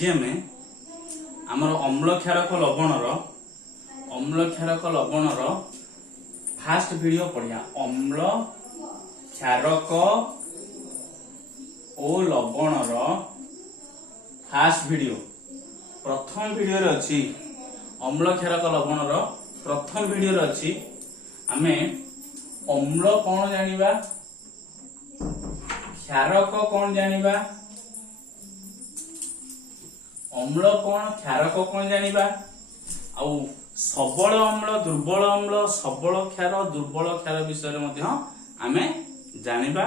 आज आम आमर अम्ल क्षारक लवणर फास्ट वीडियो पढ़िया अम्ल क्षारक ओ लवणर फास्ट वीडियो प्रथम वीडियो रे अछि अम्ल क्षारक लवणर प्रथम वीडियो रे अछि आमे अम्ल कौन जानिबा क्षारक कौन जानिबा अम्ल कौन क्षारक कौन जानिबा आउ सबल अम्ल दुर्बल अम्ल सबल क्षार दुर्बल क्षार विषय मध्ये आमे जानिबा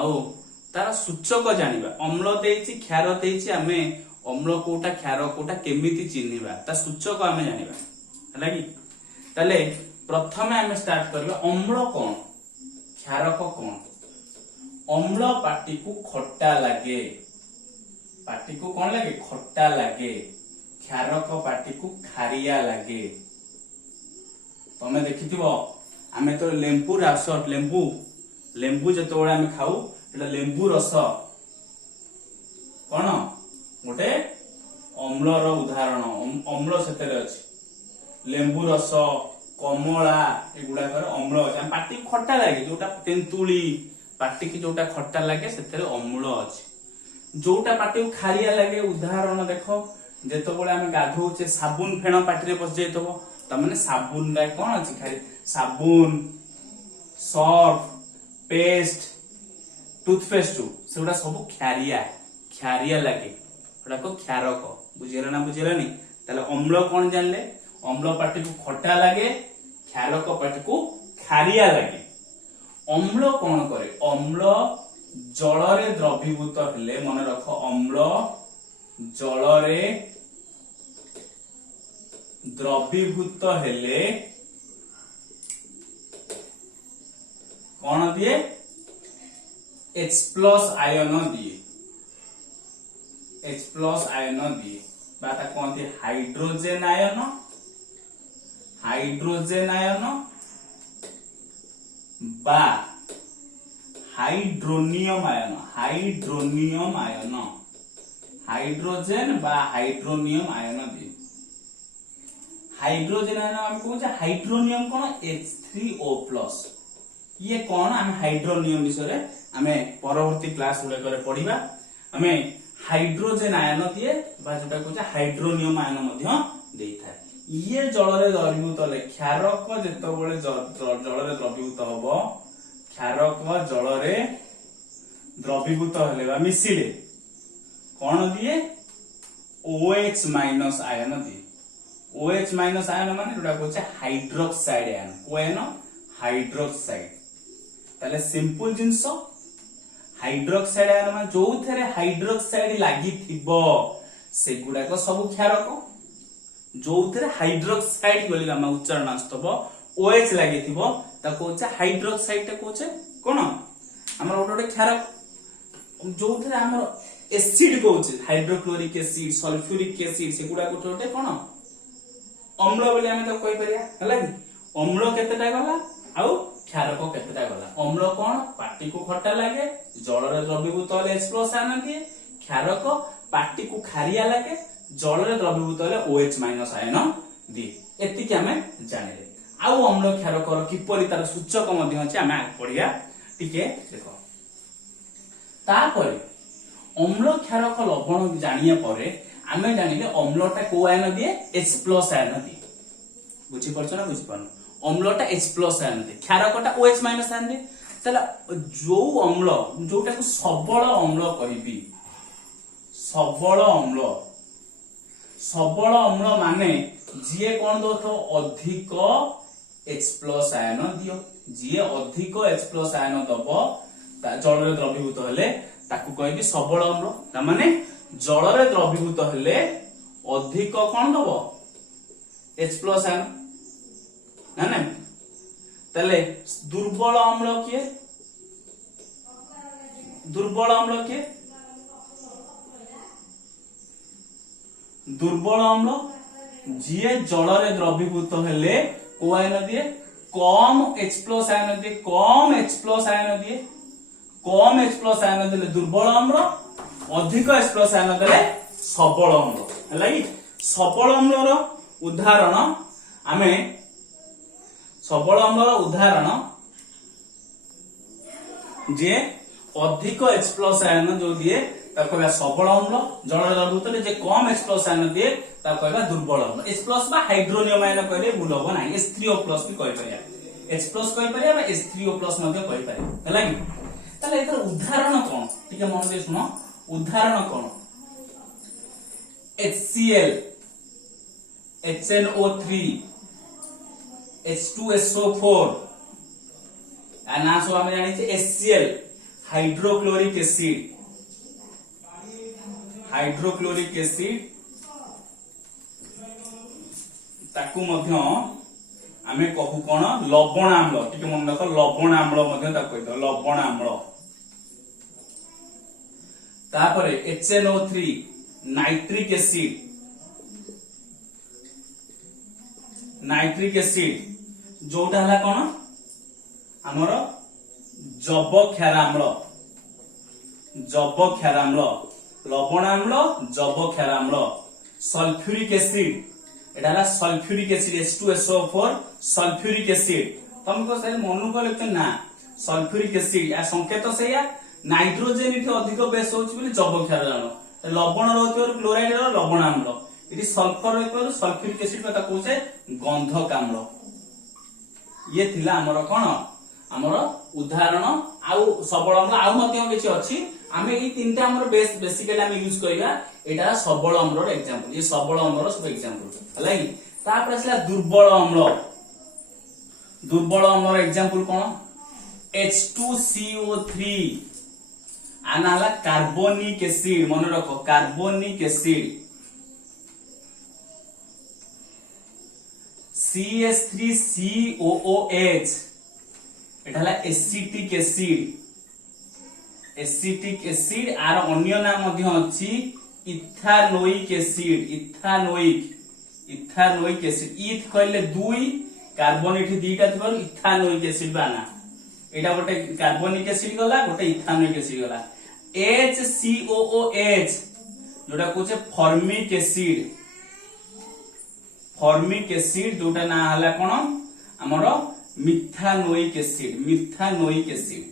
आउ तार सूचक जानिबा अम्ल देछि क्षार देछि आमे अम्ल कोटा क्षार कोटा केमिति चिन्हिबा ता सूचक आमे जानिबा हला कि तले प्रथमे आमे स्टार्ट करबा अम्ल कौन क्षारक कौन अम्ल पाटी को खट्टा लागे पाटी को कौन लगे खट्टा लगे क्षारक पाटी को खारिया लगे तमे देखिथिबो आमे तो लेंबू रस लेंबू जतोळे आमे खाऊ एटा लेंबू रस कोन गोटे अम्लर उदाहरण अम्ल सेतेरे अछि लेंबू रस कमला एगुडा कर अम्ल अछि पाटी को खट्टा लागे जोटा तेंतुली पाटी की जोटा खट्टा लागे सेतेरे अम्ल अछि जोटा पाटी को खारिया लगे उदाहरण देखो जेतो बोले आमे गाधोचे साबुन फेण पाटी रे बस जेतबो त माने साबुन रा कोन अछि खाली साबुन सर्फ पेस्ट टूथपेस्ट सेउडा सब खारिया लगे ओडा को क्षारक बुझिरा ना बुझिरानी ताले अम्ल कोन जानले अम्ल पाटी को खट्टा लगे क्षारक पाटी को खारिया लगे अम्ल कोन करे अम्ल जल रे द्रवीभूत हेले मन रख अम्ल जल रे द्रवीभूत हेले कौन दिए H+ आयन दिए H+ आयन दिए बाता कौन दिए हाइड्रोजन आयन बा हाइड्रोनियम आयन हाइड्रोजन बा हाइड्रोनियम आयन दिए हाइड्रोजन आयन हम कहू हाइड्रोनियम कोन H3O+ ये कोन हम हाइड्रोनियम विषय आमे परवर्ती क्लास गुले करे पढिबा आमे हाइड्रोजन आयन दिए बा जोटा कहू हाइड्रोनियम आयन मध्ये देई थाए ये जल रे द्रवीभूत ले क्षारक जेतो बेले जल रे द्रवीभूत हबो क्षारक जल रे द्रवीभूत हेले बा मिसिले कोन दिए OH- आयन दिए OH- आयन माने जोटा कहू हाइड्रोक्साइड आयन कोएन हाइड्रोक्साइड ताले सिंपल जिंस हाइड्रोक्साइड आयन माने जो थरे हाइड्रोक्साइड लागि थिबो सेगुडा को सब क्षारक जो थरे हाइड्रोक्साइड बोली हम उच्चारण आस्तबो OH लागि थिबो ता कोचे हाइड्रोक्साइड ता कोचे कोन हमर ओटे क्षारक जो थरे हमर एसिड कोचे हाइड्रोक्लोरिक एसिड सल्फ्यूरिक एसिड सेगुडा कोटे कोन अम्ल बोली हम तो कहि परिया हला कि अम्ल केतेटा गला आउ क्षारक केतेटा गला अम्ल कोन पाटी को खट्टा लागे जल रे द्रवीभूत होले H+ आयन दिए क्षारक पाटी को खारिया लागे जल रे द्रवीभूत होले OH- आयन दिए एति कि हमें जानिले आउ अम्ल क्षारकर किपरि तार सूचक मध्ये अछि हमें आग पढिया टिके देखो तापरे अम्ल क्षारक लवण जानिया परे आमे जानिले अम्लटा को आयन दिए H+ आयन दिए बुझि परछ ना बुझि पानो अम्लटा H+ आयन दिए क्षारकटा OH- आयन दिए तला जो अम्ल जोटा को सबल अम्ल कहिबी सबल अम्ल माने जिए कोन दोथो अधिक H+ आयन दियो जिए अधिक H+ आयन दबो जल रे द्रवीभूत हेले ताकू कहबी सबल अम्ल ता माने जल रे द्रवीभूत हेले अधिक कोन दबो H+ आयन ना ना तले दुर्बल अम्ल किए दुर्बल अम्ल जिए जल रे द्रवीभूत हेले को आयन दिए कम H+ आयन दिए कम H+ आयन दिए कम H+ आयन देले दुर्बल अम्ल अधिक H+ आयन देले सबल अम्ल है। सबल अम्लर उदाहरण आमे सबल अम्लर उदाहरण जे अधिक H प्लस आयन जो दिए कहवा सबल अम्ल, जल द्रवृत जे कम H प्लस आयन दिए कहवा दुर्बल अम्ल। H प्लस बा हाइड्रोनियम आयन कहले भूल हम ना, H3O प्लस भी कहि परिया, H प्लस कहि परिया बा H3O प्लस मध्ये कहि परिया है कि। ताले एकर उदाहरण कोन ठीक है मन दे सुनो, उदाहरण कोन HCl HNO3 H2SO4 आ ना सब हम जानि छे HCl hydrochloric acid, hydrochloric acid ताकू मध्य आमे कहू कोन लवण आम्ल, ठीक मन रख लवण आम्ल मध्य ताकू कहितो लवण आम्ल। तापरे HNO3 nitric acid, nitric acid जोटा हला कोन हमर जब क्षाराम्ल, जब क्षाराम्ल लवण आम्ल जब क्षाराम्ल। सल्फ्यूरिक एसिड एटा हला sulphuric acid H2SO4 sulphuric acid तुमको से मनु को लेक्चर ना सल्फ्यूरिक एसिड या संकेत सेया नाइट्रोजन इथे अधिक बेस होची बोली जब क्षाराम्ल, लवण रहथिवर क्लोराइड रो लवण आम्ल, इति सल्फर रहथिवर सल्फ्यूरिक एसिड पता कहूचे गंधक आम्ल। ये थिला हमर कोन हमर उदाहरण आउ सबल अम्ल आउ मते किछि अछि आमे ई तीनटा हमर बेसिकली आमे यूज करिया एटा सबल अम्लर एग्जांपल, ये सबल अम्लर सब एग्जांपल हलै। तापर असला दुर्बल अम्ल, दुर्बल अम्लर एग्जांपल कोन H2CO3 आनाला कार्बोनिक एसिड मन रखो कार्बोनिक एसिड। CH3COOH एटाला एसिटिक एसिड, एसिटिक एसिड आर अन्य नाम मध्य अछि ethanoic acid, ethanoic ethanoic acid. इथ कहले दुई कार्बन इठी दुईटा थिबार इथानोइक एसिड बाना, एटा गोटे कार्बोनिक एसिड गला गोटे इथानोइक एसिड गला। HCOOH जोटा कहूचे फॉर्मिक एसिड, फॉर्मिक एसिड जोटा ना हला कोन हमर मिथानोइक एसिड, मिथानोइक एसिड।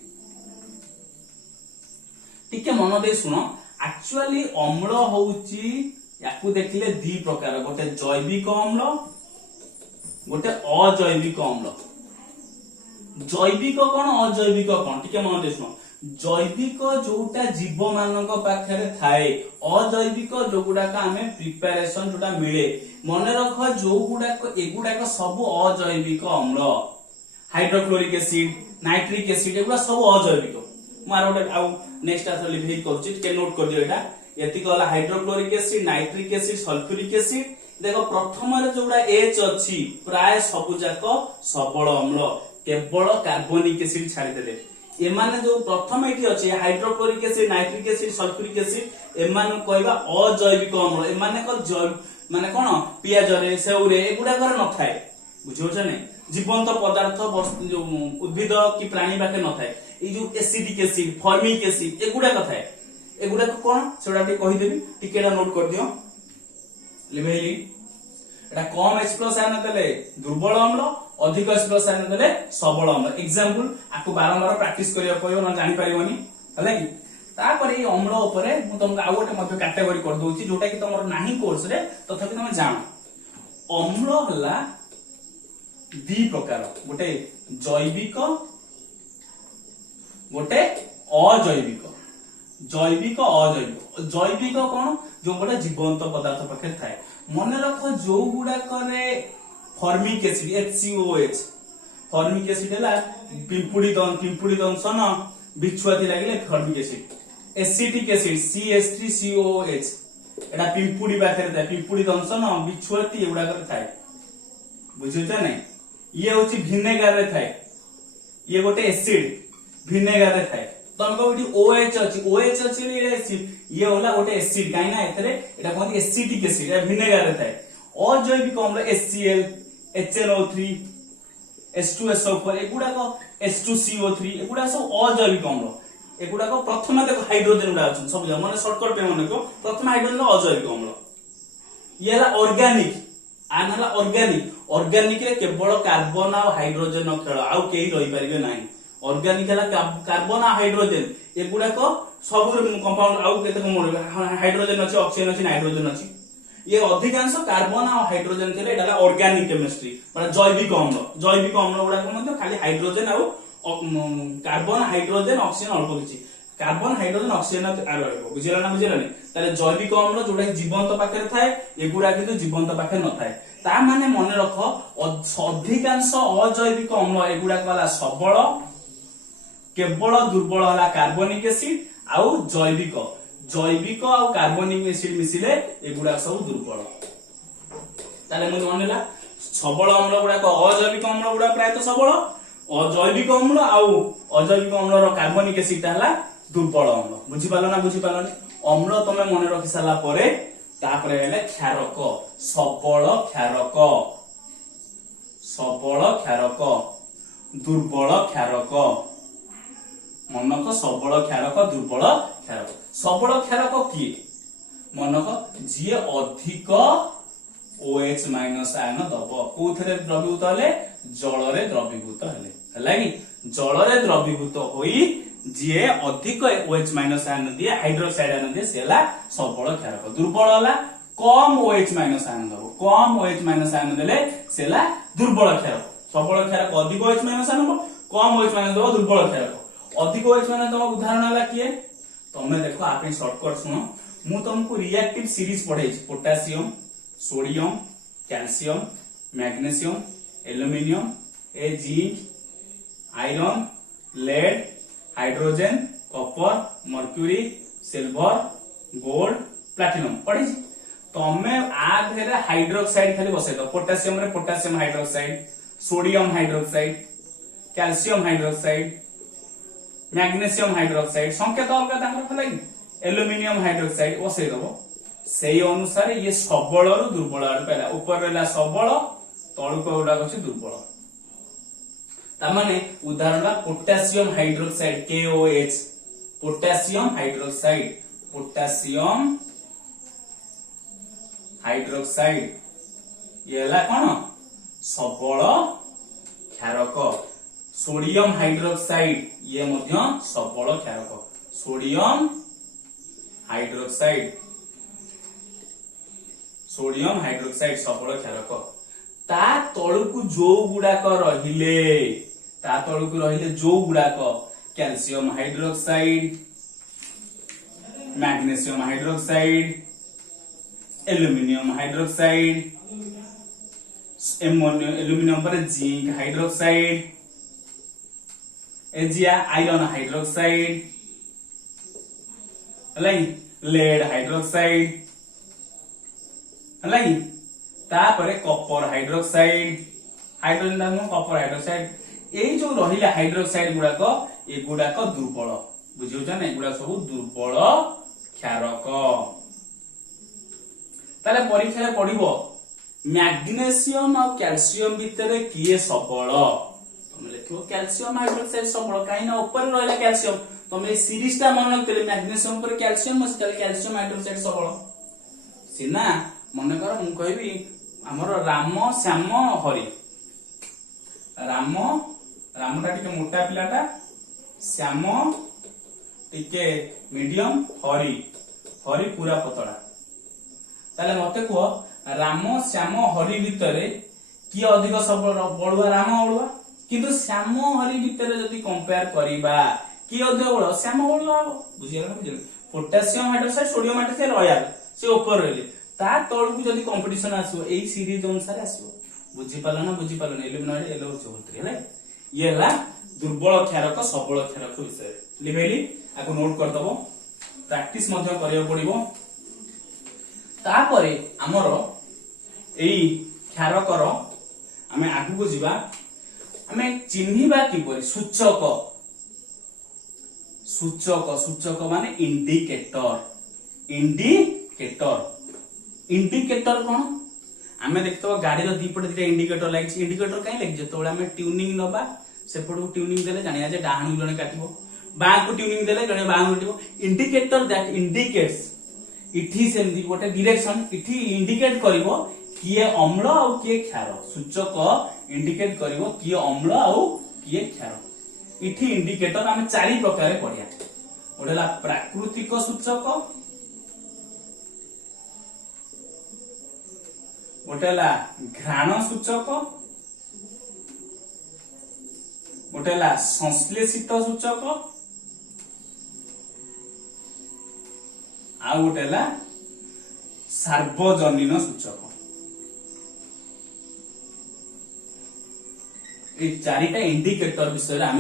टिके मन दे सुनो एक्चुअली अम्ल होउची याकू देखिले दी प्रकार, गोटे जैविक अम्ल गोटे अजैविक अम्ल। जैविक कोन अजैविक कोन टिके मन दे सुनो, जैविक जोटा जीव मानक पाखरे थाए, अजैविक जो गुडाक आमे प्रिपरेशन जोटा मिले मन रख जो गुडाक एगुडाक सब अजैविक अम्ल। हाइड्रोक्लोरिक एसिड नाइट्रिक एसिड एगुडा सब अजैविक। मार गोटे आउ नेक्स्ट आस लिखि करछि के नोट कर दियो, एटा यति कहला hydrochloric acid nitric acid sulphuric acid. देखो प्रथम रे जोडा H अछि प्राय सब जाक सबल अम्ल, केवल कार्बोनिक एसिड छाडी देले। एमाने जो प्रथम एठी अछि hydrochloric acid nitric acid sulphuric acid एमान कहबा अजैविक अम्ल। एमाने को जैव माने कोन पियाज रे सेउ रे एगुडा कर न थाए, बुझियो छ नै जीवंत पदार्थ जो उद्भिद कि प्राणी बाके न थाए। ई जो एसिडिक एसिड फॉर्मिक एसिड एगुडा कथा है, एगुडा को कोन सेडा टी कहि देबी टिकेटा नोट कर दियो लिबेली। एटा कम H प्लस आयन देले दुर्बल अम्ल, अधिक H प्लस आयन देले सबल अम्ल। एग्जांपल आकु बारंबार प्रैक्टिस करिया पयो न जानि परिबोनी हला कि। तापर ए अम्ल ऊपर मु तुमको आ गोटे मध्य कैटेगरी कर दोछि जोटा कि तमर नाही कोर्स रे तथापि तुम जानो। अम्ल हला दी प्रकार, गोटे जैविक गोटे अजैविक। जैविक अजैविक, जैविक कोन जो गोटे जीवंत पदार्थ पाखे थाए। मन रख जो गुडा करे formic acid HCOH, formic acid हला पिंपुडी दंशन बिछुआती लागिले formic acid. Acetic acid CH3COOH एटा पिंपुडी पाखे थाए, पिंपुडी दंशन बिछुआती एगुडा करे थाए, बुझियो नै। ये होची विनेगर रे थाए, ये गोटे एसिड विनेगर रे थाए। तुमको एटी OH अछि, OH अछि रे एसिड, ये होला गोटे एसिड काई ना एथरे एटा कोन एसिटिक एसिड ए विनेगर रे थाए। अजैविक अम्ल HCl HNO3 H2SO4 एगुडा को H2CO3 एगुडा सब अजैविक अम्ल। एगुड़ाक प्रथम देखो हाइड्रोजन गुड़ा अच्छा सब मैंने सर्टकट पे मन रखो प्रथम हाइड्रोजन अजैविक अम्ल ये है ऑर्गेनिक आन है ऑर्गेनिक ऑर्गेनिक रे केवल कार्बन और हाइड्रोजन खेल आउ कहीं रही पारे ना ऑर्गेनिक है कार्बन और हाइड्रोजन एगुड़ाक सब कंपाउंड आउ के हाइड्रोजन अच्छे ऑक्सीजन अच्छी नाइट्रोजन अच्छी ये अधिकांश कार्बन और हाइड्रोजन थे एटा ऑर्गेनिक केमिस्ट्री माने जैविक अम्ल गुड़ा खाली हाइड्रोजन और कार्बन हाइड्रोजन ऑक्सीजन अल्प किछि कार्बन हाइड्रोजन ऑक्सीजन बुझिला ना ताले जैविक अम्ल जोटा जीवंत पाखे थाए एगुड़ा किंतु जीवंत पाखे न थाए ता माने मन रख अधिकांश अजैविक अम्ल एगुड़ा वाला सबल केवल दुर्बल होला कार्बनिक एसिड आउ जैविक और कार्बनिक एसिड मिसिले एगुड़ा सब दुर्बल ताले मन सबल अम्ल गुड़ा अजैविक अम्ल गुड़ा प्रायतः सबल अजैविक अम्ल आउ अजैविक अम्ल कार्बनिक एसिड है दुर्बल अम्ल बुझिपाल ना बुझिपाल अम्ल तुम मन रखी सारा क्षारक सबल क्षारक दुर्बल क्षारक मनक सबल क्षारक दुर्बल क्षारक सबल क्षारक किए मनक जी अधिक OH माइनस आयन दब कोथे द्रवीभूत हेले जल रे द्रवीभूत हेले कि जल रे द्रवीभूत होई जी अधिक OH माइनस आयन दिए हाइड्रोक्साइड आयन दिए सेला सबल क्षारक दुर्बल होला कम OH माइनस आयन दब कम OH माइनस आयन देले सेला दुर्बल क्षारक सबल क्षारक अधिक OH माइनस आयन कम OH माइनस दब दुर्बल क्षारक अधिक OH माइनस दब उदाहरण होला किए तमे देखो आपे शॉर्टकट सुनो मु तुमको रिएक्टिव सीरीज पढ़ाई potassium sodium calcium magnesium aluminium ए zinc iron lead hydrogen copper mercury silver gold platinum पढ़ी तमे आधे हाइड्रोक्साइड खाली बसै दो पोटेशियम रे potassium hydroxide sodium hydroxide calcium hydroxide magnesium hydroxide संकेत अलग तांकर एल्यूमिनियम हाइड्रोक्साइड बसै दबो से अनुसार ये सबल रु दुर्बल आड़ पहला ऊपर रहला सबल तळुक उडा अछि दुर्बल तामाने उदाहरण potassium hydroxide KOH potassium hydroxide ये हला कोन सबल क्षारक सोडियम हाइड्रोक्साइड ये मध्य सबल क्षारक सोडियम हाइड्रोक्साइड सबल क्षारक ता तळुकु जो गुडाक रहिले जो गुडाक calcium hydroxide magnesium hydroxide aluminium hydroxide aluminium पर जिंक हाइड्रोक्साइड एजिया आयरन हाइड्रोक्साइड लेड हाइड्रोक्साइड तापरे कॉपर हाइड्रोक्साइड हाइड्रोजन दाम कॉपर हाइड्रोक्साइड एई जो रहिले हाइड्रोक्साइड गुडाक एगुडाक दुर्बल बुझियो ना एगुडा सब दुर्बल क्षारक ताले परीक्षा रे पढिबो मैग्नीशियम और कैल्शियम भितर किए सबल तुम लिखो कैल्शियम हाइड्रोक्साइड सबल काई ना ऊपर रहिले कैल्शियम तुम सीरीज टा मन रखते मैग्नीशियम पर कैल्शियम कैल्शियम हाइड्रोक्साइड सबल सीना मन कर मु कहबी हमर राम श्याम हरि राम टा टिके मोटा पिलाटा श्याम टिके मीडियम हरि पूरा पतला ताले मते कह राम श्याम हरि भितर किए अधिक सबल बळुआ राम बळुआ किंतु श्याम हरि भितर जदी कंपेयर करिबा किए अधिक बळ श्याम बळुआ बुझियला बुझियला पोटेशियम हाइड्रोक्साइड सोडियम हाइड्रोक्साइड रॉयल से ऊपर रहले ता तळकु जदी कंपटीशन आसो एई सीरीज अनुसार आसो बुझि पालो ना एल्यूमिनाइड एलो चौधरी है ये हला दुर्बल क्षारक सबल क्षारक विषय लिखैली आको नोट कर दबो प्रैक्टिस मध्य करियो पड़िबो तापरे हमर एई क्षारकर आमे आगु को जिबा आमे चिन्हिबा किपरि सूचक माने इंडिकेटर कोन आमे देखतो गाड़ी रो दीपटे दिटा इंडिकेटर लागिछि इंडिकेटर काई लागि जतो आमे ट्यूनिंग नबा सेपटो ट्यूनिंग देले जानिया जे डाहनु जने काटिबो बाँ को ट्यूनिंग देले जने बाँ उल्टिबो इंडिकेटर दैट इंडिकेट्स इठी सेमदी गोटे डायरेक्शन इठी इंडिकेट करिवो किए अम्ल आ किए क्षार सूचक इंडिकेट करिवो किए अम्ल आ किए क्षार इठी इंडिकेटर आम चारि प्रकार पढ़िया गोटे प्राकृतिक सूचक गोटे घ्राण सूचक गोटे संश्लेषित सूचक आ गोटे सार्वजनीन सूचक ये चारिटा इंडिकेटर विषय आम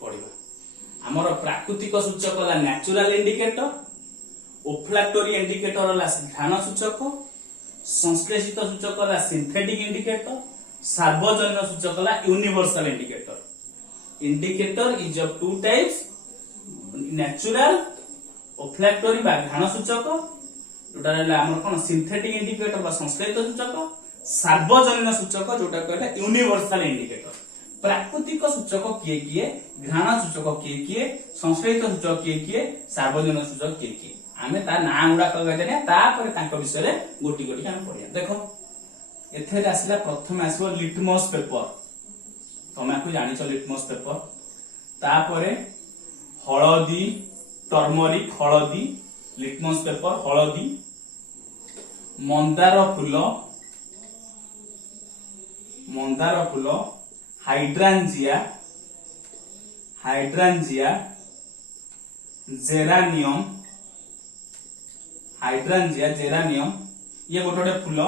पढ़ा आमर प्राकृतिक सूचक नेचुरल इंडिकेटर ओफ्लाटोरी इंडिकेटर घ्राण सूचक संश्लेषित सूचक सिंथेटिक इंडिकेटर सार्वजनीन सूचक universal indicator indicator is of two types natural olfactory घ्राण सूचक जोटा कौन सिंथेटिक इंडिकेटर संश्लेषित सूचक सार्वजनीन सूचक जोटा कहला यूनिवर्सल इंडिकेटर प्राकृतिक सूचक किए किए घ्राण सूचक किए किए संश्लेषित सूचक किए किए सार्वजनीन सूचक किए किए आमे ता ना गुडा कहजानिया तापर तांको विषय रे गोटी गोटी हम पढिया देखो एथे आसीला प्रथम आसीबो लिटमस पेपर तमे को जानिछ लिटमस पेपर तापरे हळदी टर्मरिक हळदी लिटमस पेपर हळदी मंदार फूल हाइड्रांजिया जेरानियम ये गोटे फूल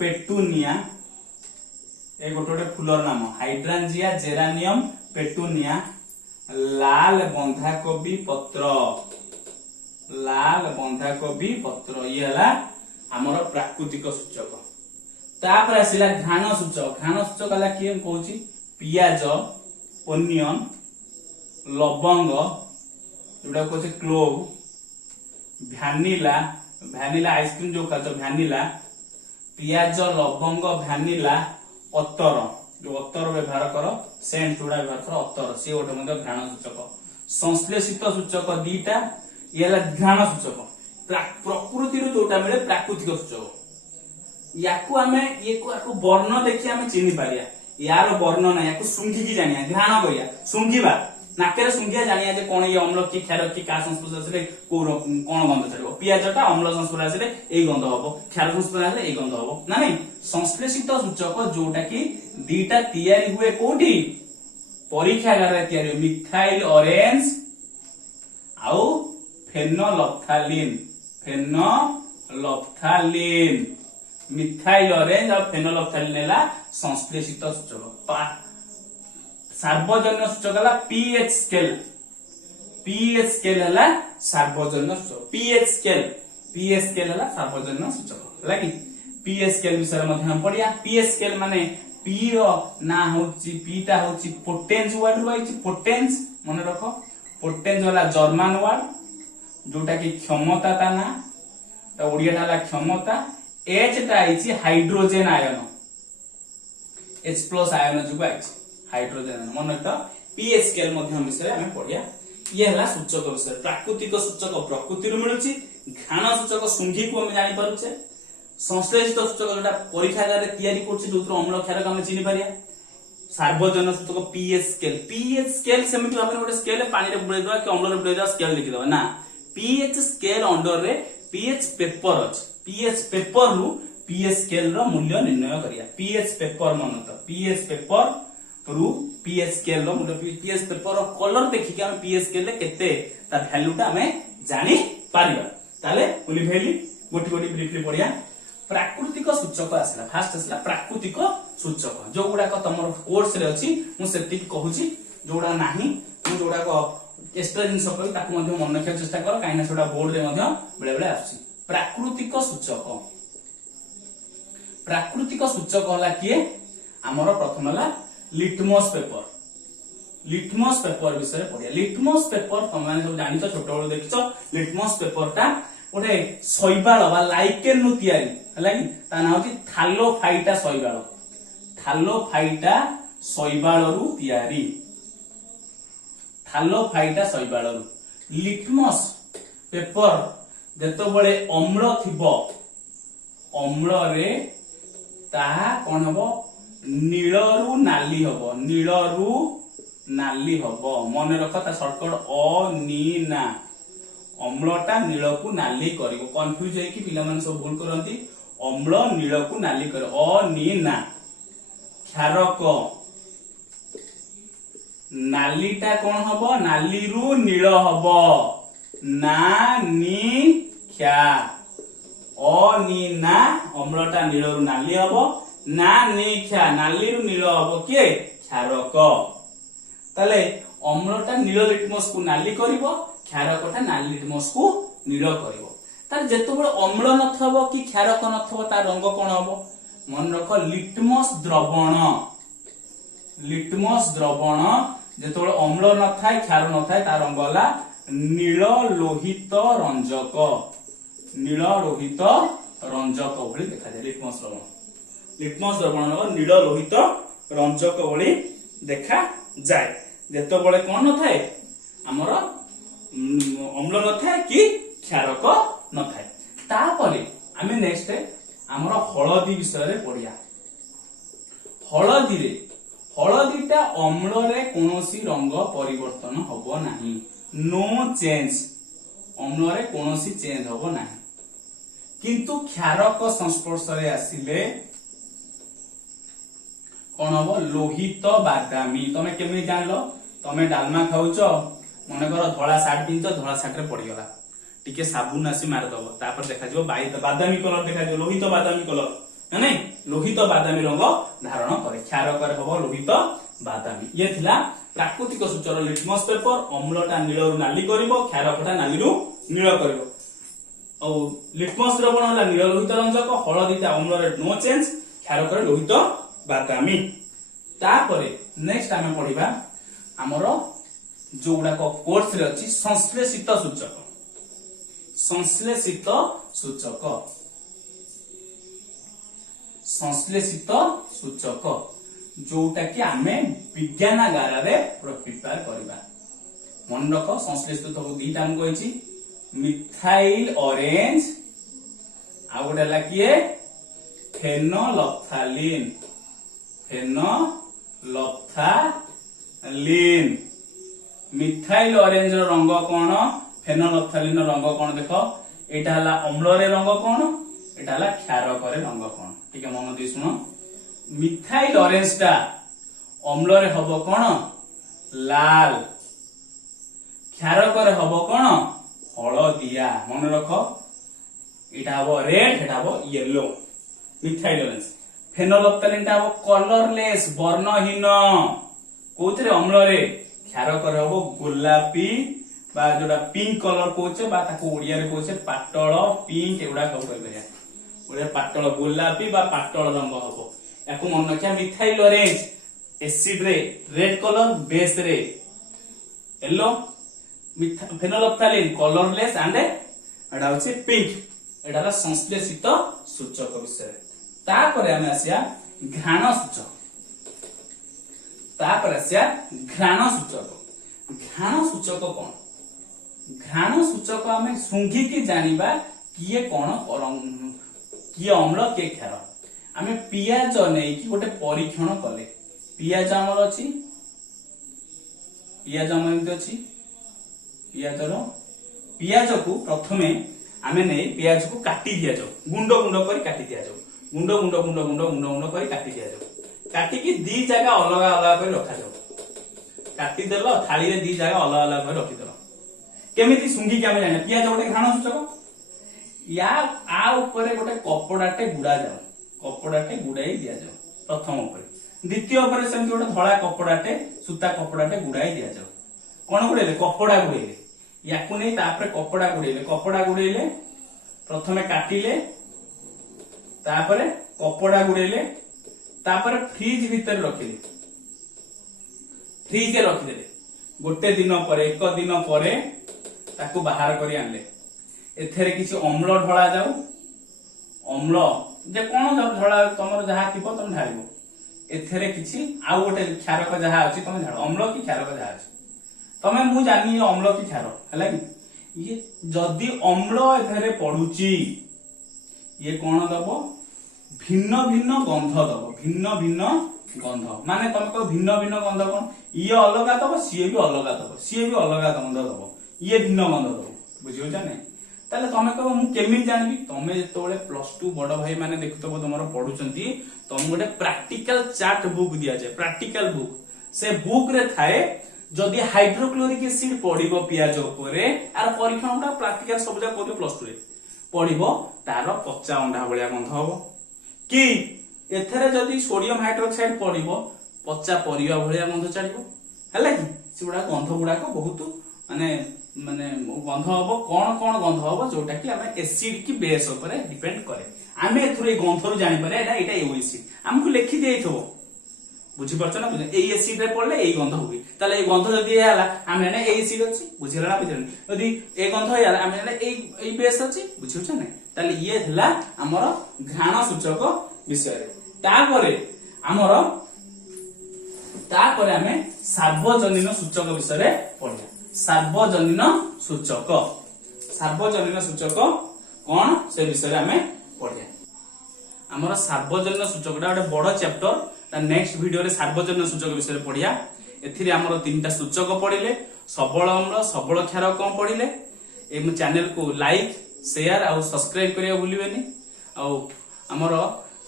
पेटूनिया ये गोटे फूलर नाम हाइड्रांजिया जेरानियम पेटूनिया लाल बंधाकोबी पत्र ये हला हमर प्राकृतिक सूचक तापर आसिला घ्राण सूचक हला किए कहूची पियाज ओनियन लवंग जोटा कहूची क्लोव भ्यानिला आइसक्रीम जो खाच भ्यानिला पियाज लवंग भ्यानिला अतर जो अतर व्यवहार कर सेंट जोड़ा व्यवहार कर अतर सी गोटे मध्य घ्राण सूचक संश्लेषित सूचक दीटा ये घ्राण सूचक प्रकृति जोटा मिले प्राकृतिक सूचक याकू आमे ये को वर्ण देखि आमे चिन्हि पारिया यार वर्ण ना याकू सुंघिकी जानिया घ्राण करिया सुंघिबा नाकेरे सुंघिया जानिया जे कोन ये अम्ल की क्षार की का संस्पर्श आसले कोन गंध छाड़िबो पियाजटा अम्ल संस्पर्श आसले एई गंध हबो क्षार संस्पर्श आसले एई गंध हबो ना नहीं संश्लेषित सूचक जोटा की दीटा तयारी हुए कोठी परीक्षागार रे तयारी मिथाइल ऑरेंज आउ फेनोल्फथालीन मिथाइल ऑरेंज और फेनोल्फथालीन है संश्लेषित सूचक सार्वजनीन सूचक है पीएच स्केल है सार्वजनीन सूचक पीएच स्केल है सार्वजनीन सूचक है कि पीएच स्केल विषय में हम पढ़िया पीएच स्केल माने पी रो ना होची पीटा होची पोटेंस वर्ड रो आइची पोटेंस मन रखो पोटेंस वाला जर्मन वर्ड जोटा की क्षमता ता ना तो ओडिया ता क्षमता एच टा आइची hydrogen ion H plus ion जुग आइची हाइड्रोजन आयन मन तो पीएच स्केल मध्यम विषय हमें पढ़िया ये हला सूचक विषय प्राकृतिक सूचक प्रकृति रो मिलुची घ्राण सूचक सुंघी को हम जानि पारुचे संश्लेषित सूचक जोटा परीक्षागार रे तयारी करछि जोतर अम्ल क्षार हम चिनि पारिया सार्वजनीन सूचक पीएच स्केल सेमिति भाबरे गोटे स्केल पानी रे बुडे दवा कि अम्ल रे बुडे दवा स्केल लिखि दवा ना पीएच स्केल अंडर रे पीएच पेपर अछि पीएच पेपर रु पीएच स्केल रो मूल्य निर्णय करिया पीएच पेपर मन तो पीएच पेपर रु पीएच स्केल रो मूल्य पीएच पेपर रो कलर देखि कि हम पीएच स्केल ले केते ता वैल्यू ता हमें जानि पारिबा ताले पुली भेली गोटी गोटी ब्रीफली पढ़िया प्राकृतिक सूचक आसला फास्ट आसला प्राकृतिक सूचक जो गुडा को तमर कोर्स रे अछि मु सेति कहूची जोडा नाही मु जोडा को एक्स्ट्रा जिंस कहि ताकू मध्ये मन रखिया चेष्टा कर काइना सोडा बोर्ड रे मध्ये बेले बेले आछि प्राकृतिक सूचक हला किए हमर प्रथम हला लिटमस पेपर विषय पढ़िया लिटमस पेपर तुम माने सब जानिछ छोट बड़ देखिछ लिटमस पेपर ता ओटे शैवाल बा लाइकेन नु तयारी हला कि ता ना होची थालोफाइटा शैवाल रु तयारी थालोफाइटा शैवाल लिटमस पेपर जेतबळे अम्ल थिबो अम्ल रे ताहा कोन हबो नीलरू नाली हबो नीलरू नाली हबो मन रख ता शॉर्टकट अनीना अम्लटा नील को नाली करिवो कंफ्यूज है कि पिला मन सब भूल करंती अम्ल नील को नाली कर अनीना क्षारक नालीटा कोन हबो नाली रु नील हबो ना नी ख्या अनीना अम्लटा नील रु नाली हबो ना नी ख्या नाली रु नील हबो के क्षारक ताले अम्लटा नील लिटमस को नाली करिवो क्षारकटा नाली लिटमस को नील करिवो तार जेतबळे अम्ल नथबो कि क्षारक नथबो तार रंग कोन हबो मन रख लिटमस द्रवण जेतबळे अम्ल नथाय क्षार नथाय तार रंग होला नील लोहित रंजक भଳି देखा जाय लिटमस द्रवण नील लोहित रंजक भଳି देखा जाय जेतबळे कोन नथाय हमर अम्ल नथाय कि क्षारक नथाय तापरे आमे नेक्स्ट हमर हळदी विषय रे पढिया हळदीटा अम्ल रे कोनोसी रंग परिवर्तन होबो नाही नो चेंज अम्ल रे कोनोसी चेंज होबो नाही किंतु क्षारक संस्पर्श रे आसिले कोन होबो लोहित बादामी तमे केमि जानलो तमे डालमा खाउचो मने कर धळा सार्ट पिनचो धळा सार्ट रे पड़ी गला टिके साबुन आसी मार दबो तापर देखा जिवो बादामी कलर देखा जिवो लोहित बादामी कलर नै लोहित बादामी रंग धारण करे क्षारक रे होबो लोहित बादामी ये थिला प्राकृतिक सूचना लिटमस पेपर अम्लटा नील रु नाली करिवो क्षारकटा नाली रु नील करिवो औ लिटमस द्रवण होला नील लोहित रंजक हळदीटा अम्ल रे नो चेंज क्षारक रे लोहित बादामी तापरे नेक्स्ट आमे पढिबा हमर जोडा को कोर्स रे अछि संश्लेषित सूचक जोटा कि आमे विज्ञानागार रे प्रिपेयर करबा मन रख संश्लेषित तो दीटा हम कहिछि मिथाइल ऑरेंज आ गोटा ला किए फेनोल्फथालीन मिथाइल ऑरेंज रो रंग कोन फेनोल्फथालीन रो रंग कोन देखो एटा हला अम्ल रे रंग कोन एटा हला क्षारक रे रंग कोन ठीक है मन दे सुनो मिथाइल ऑरेंज टा अम्ल रे हबो कोन लाल क्षारक रे हबो कोन हळदिया मन रखो एटा हबो रेड एटा हबो येलो मिथाइल ऑरेंज फेनोल्फथालीन टा हबो कलरलेस वर्णहीन कोथरे अम्ल रे क्षारक रे हबो गोलापी बा जोडा पिंक कलर कोचे बा ताको ओडिया रे कोचे पाटळ पिंक एउडा कह करिया ओडिया पाटळ गोलापी बा पाटळ रंग हबो याको मन रखिया मिथाइल ऑरेंज एसिड रे रेड कलर बेस रे येलो फेनोल्फथालीन कलरलेस एंड एडा होचे पिंक एडाला संश्लेषित सूचक विषय तापरे हम आसिया घ्राण सूचक घ्राण सूचक कोन घ्राण सूचक हमें सुंघी की जानिबा किए कोन किए अम्ल के क्षार हमें पियाज नै कि गोटे परीक्षण कले पियाज हमर अछि पियाज हमर अछि पियाज को प्रथमे आमे नै पियाज को काटी दिया जाऊ गुंड गुंड करी काटी दिया जाऊ गुंड करी काटी दिया जाऊ काटी की दी जगह अलग अलग कर रखा जाऊ काटी देलो थाली रे दी जगह अलग अलग कर रखि देलो केमिति सुंगी के हम जाने पियाज गोटे घाण सूचक या आ ऊपर गोटे कपड़ाटे गुडा जाऊ कपड़ाटे गुडाई दिया जाऊ प्रथम ऊपर द्वितीय ऊपर सेमति गोटे धळा कपड़ाटे सूता कपड़ाटे गुडाई दिया जाऊ कोन गुडेले कपड़ा गुडेले याकु नै तापर कपड़ा गुडेले प्रथमे काटिले तापर कपड़ा गुडेले तापर फ्रिज भीतर रखिले फ्रिज रे रखिदेले गोटे दिन पर एक दिन पर ताकू बाहर करी आनले एथेरे किछि अम्ल ढळा जाऊ अम्ल जे कोन ढळा तमर जहा थिबो तम ढालिबो एथेरे किछि आ गोटे क्षारक जहा अछि तम ढाळ अम्ल की क्षारक जहा अछि तमे मु जानी अम्ल कि क्षार है कि ये जदि अम्ल एथरे पड़ुची ये कौन दब भिन्न भिन्न गंध दब भिन्न भिन्न गंध माने तमे कह भिन्न भिन्न गंध कौन ये अलग दब सी भी अलग दब सी भी अलग गंध दब ये भिन्न गंध दब बुझियो जा नहीं ताले तमे कह मु केमिति जानबी तमे जेतोले +2 बड़ भाई माने देखुतबो तमरो पढुचंती तम गोटे प्रैक्टिकल चार्ट बुक दिया जाय प्रैक्टिकल बुक से बुक रे थाए जदि हाइड्रोक्लोरिक एसिड पड़िबो पियाज ऊपर आर परीक्षण गुडा प्रैक्टिकल सब जा करियो +2 रे पड़िबो तार पचा अंडा भलिया गंध हबो कि एथरे जदि सोडियम हाइड्रोक्साइड पड़िबो पचा परिवा भलिया गंध चढ़िबो हैला कि सेगुडा गंध गुडा को बहुत माने माने गंध हबो कोन गंध हबो जोटा कि हमें एसिड की बेस ऊपर डिपेंड करे आमे एथरे गंधरु जानि पारे एटा एओ एसिड हमकु लिखि देइथबो बुझी परछ ना बुझे ए एसिड रे पड़ले ए गंध होई ताले ए गंध जदि हैला आमे ने ए एसिड अछि बुझिला ना बुझिला यदि ए गंध हैला आमे ने ए बेस अछि बुझियो छ नै ताले ये हला हमर घ्राण सूचक विषय रे तापरे आमे सार्वजनीन सूचक विषय रे पढिया सार्वजनीन सूचक कोन से विषय रे आमे पढिया हमर सार्वजनीन सूचकटा गोटे बड़ चैप्टर नेक्स्ट वीडियो रे सार्वजनीन सूचक विषय रे पढिया एथिरे हमर तीनटा सूचक पढिले सबल अम्ल सबल क्षार कम पढिले ए चैनल को लाइक शेयर और सब्सक्राइब करिया भूलिबेनी और हमर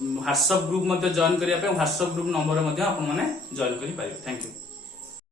व्हाट्सएप ग्रुप मध्ये जॉइन करिया पे व्हाट्सएप ग्रुप नंबर मध्ये आपन माने जॉइन करि पाइबे थैंक यू।